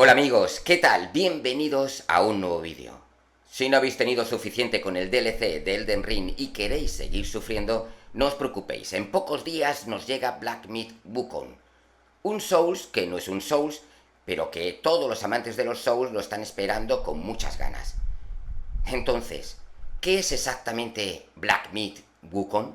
Hola amigos, ¿qué tal? Bienvenidos a un nuevo vídeo. Si no habéis tenido suficiente con el DLC de Elden Ring y queréis seguir sufriendo, no os preocupéis, en pocos días nos llega Black Myth: Wukong. Un Souls que no es un Souls, pero que todos los amantes de los Souls lo están esperando con muchas ganas. Entonces, ¿qué es exactamente Black Myth: Wukong?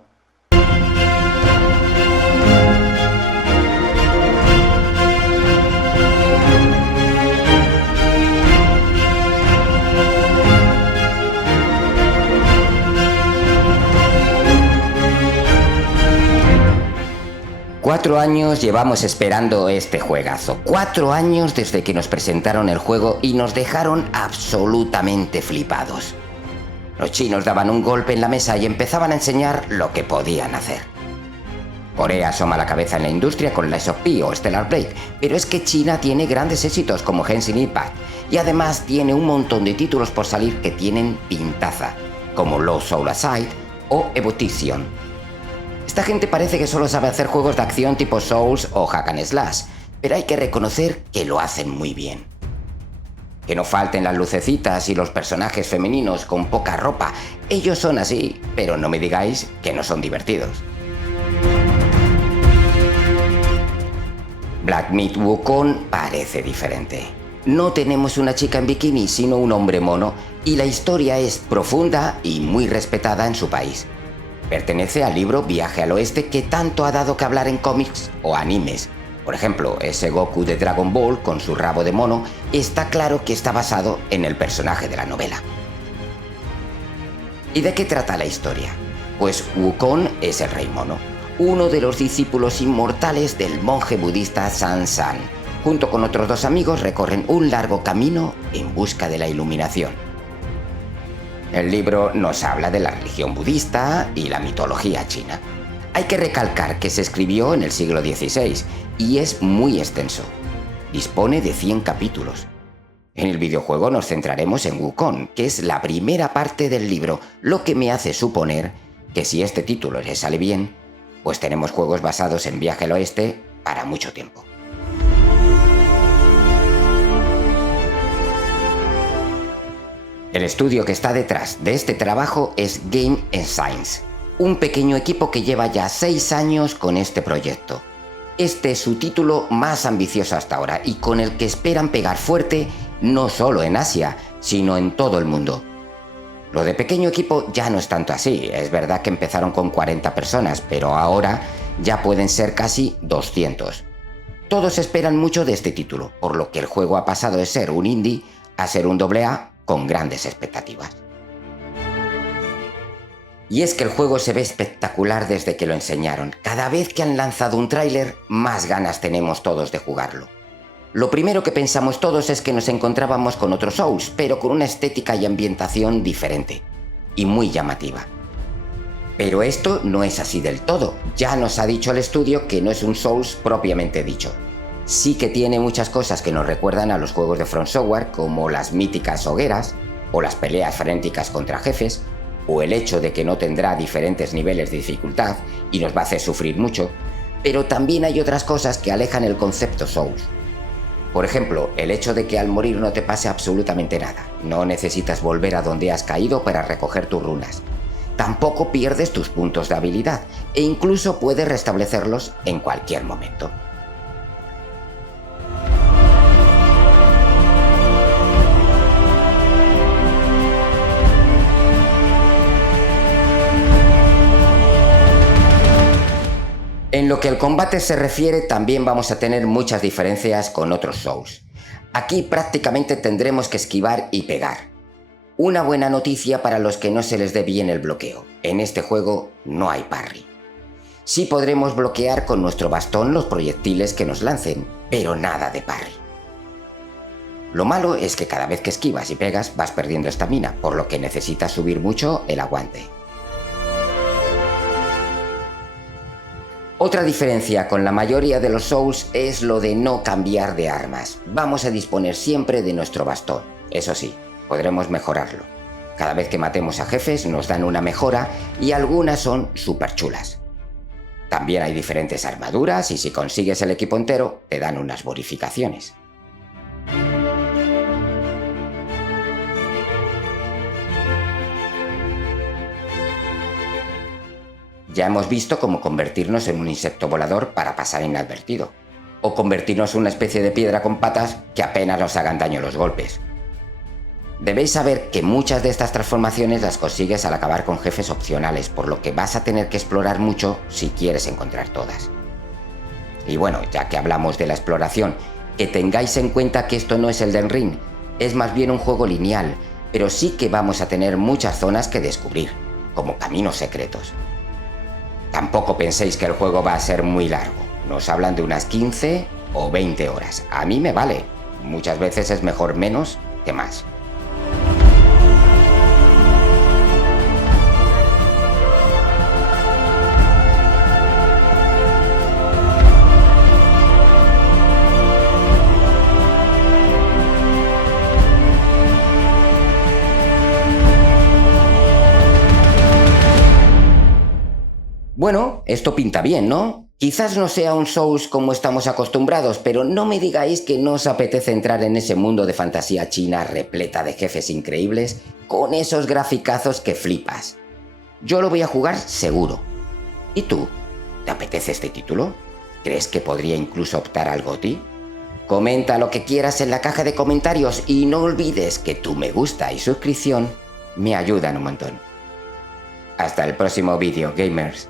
4 años llevamos esperando este juegazo. 4 años desde que nos presentaron el juego y nos dejaron absolutamente flipados. Los chinos daban un golpe en la mesa y empezaban a enseñar lo que podían hacer. Corea asoma la cabeza en la industria con Lies of P o Stellar Blade, pero es que China tiene grandes éxitos como Genshin Impact y además tiene un montón de títulos por salir que tienen pintaza, como Lost Soul Aside o Evocation. Esta gente parece que solo sabe hacer juegos de acción tipo Souls o Hack and Slash, pero hay que reconocer que lo hacen muy bien. Que no falten las lucecitas y los personajes femeninos con poca ropa, ellos son así, pero no me digáis que no son divertidos. Black Myth: Wukong parece diferente. No tenemos una chica en bikini, sino un hombre mono, y la historia es profunda y muy respetada en su país. Pertenece al libro Viaje al Oeste que tanto ha dado que hablar en cómics o animes. Por ejemplo, ese Goku de Dragon Ball con su rabo de mono está claro que está basado en el personaje de la novela. ¿Y de qué trata la historia? Pues Wukong es el rey mono, uno de los discípulos inmortales del monje budista San San. Junto con otros 2 amigos recorren un largo camino en busca de la iluminación. El libro nos habla de la religión budista y la mitología china. Hay que recalcar que se escribió en el siglo XVI y es muy extenso. Dispone de 100 capítulos. En el videojuego nos centraremos en Wukong, que es la primera parte del libro, lo que me hace suponer que si este título le sale bien, pues tenemos juegos basados en Viaje al Oeste para mucho tiempo. El estudio que está detrás de este trabajo es Game & Science, un pequeño equipo que lleva ya 6 años con este proyecto. Este es su título más ambicioso hasta ahora y con el que esperan pegar fuerte no solo en Asia, sino en todo el mundo. Lo de pequeño equipo ya no es tanto así, es verdad que empezaron con 40 personas, pero ahora ya pueden ser casi 200. Todos esperan mucho de este título, por lo que el juego ha pasado de ser un indie a ser un AA con grandes expectativas. Y es que el juego se ve espectacular desde que lo enseñaron. Cada vez que han lanzado un tráiler, más ganas tenemos todos de jugarlo. Lo primero que pensamos todos es que nos encontrábamos con otro Souls, pero con una estética y ambientación diferente, y muy llamativa. Pero esto no es así del todo. Ya nos ha dicho el estudio que no es un Souls propiamente dicho. Sí que tiene muchas cosas que nos recuerdan a los juegos de From Software, como las míticas hogueras, o las peleas frenéticas contra jefes, o el hecho de que no tendrá diferentes niveles de dificultad y nos va a hacer sufrir mucho, pero también hay otras cosas que alejan el concepto Souls. Por ejemplo, el hecho de que al morir no te pase absolutamente nada, no necesitas volver a donde has caído para recoger tus runas. Tampoco pierdes tus puntos de habilidad, e incluso puedes restablecerlos en cualquier momento. En lo que el combate se refiere, también vamos a tener muchas diferencias con otros Souls. Aquí prácticamente tendremos que esquivar y pegar. Una buena noticia para los que no se les dé bien el bloqueo. En este juego no hay parry. Sí podremos bloquear con nuestro bastón los proyectiles que nos lancen, pero nada de parry. Lo malo es que cada vez que esquivas y pegas vas perdiendo estamina, por lo que necesitas subir mucho el aguante. Otra diferencia con la mayoría de los Souls es lo de no cambiar de armas. Vamos a disponer siempre de nuestro bastón. Eso sí, podremos mejorarlo. Cada vez que matemos a jefes nos dan una mejora y algunas son súper chulas. También hay diferentes armaduras y si consigues el equipo entero te dan unas bonificaciones. Ya hemos visto cómo convertirnos en un insecto volador para pasar inadvertido, o convertirnos en una especie de piedra con patas que apenas nos hagan daño los golpes. Debéis saber que muchas de estas transformaciones las consigues al acabar con jefes opcionales, por lo que vas a tener que explorar mucho si quieres encontrar todas. Y bueno, ya que hablamos de la exploración, que tengáis en cuenta que esto no es Elden Ring, es más bien un juego lineal, pero sí que vamos a tener muchas zonas que descubrir, como caminos secretos. Tampoco penséis que el juego va a ser muy largo, nos hablan de unas 15 o 20 horas, a mí me vale, muchas veces es mejor menos que más. Bueno, esto pinta bien, ¿no? Quizás no sea un Souls como estamos acostumbrados, pero no me digáis que no os apetece entrar en ese mundo de fantasía china repleta de jefes increíbles con esos graficazos que flipas. Yo lo voy a jugar seguro. ¿Y tú? ¿Te apetece este título? ¿Crees que podría incluso optar al GOTY? Comenta lo que quieras en la caja de comentarios y no olvides que tu me gusta y suscripción me ayudan un montón. Hasta el próximo vídeo, gamers.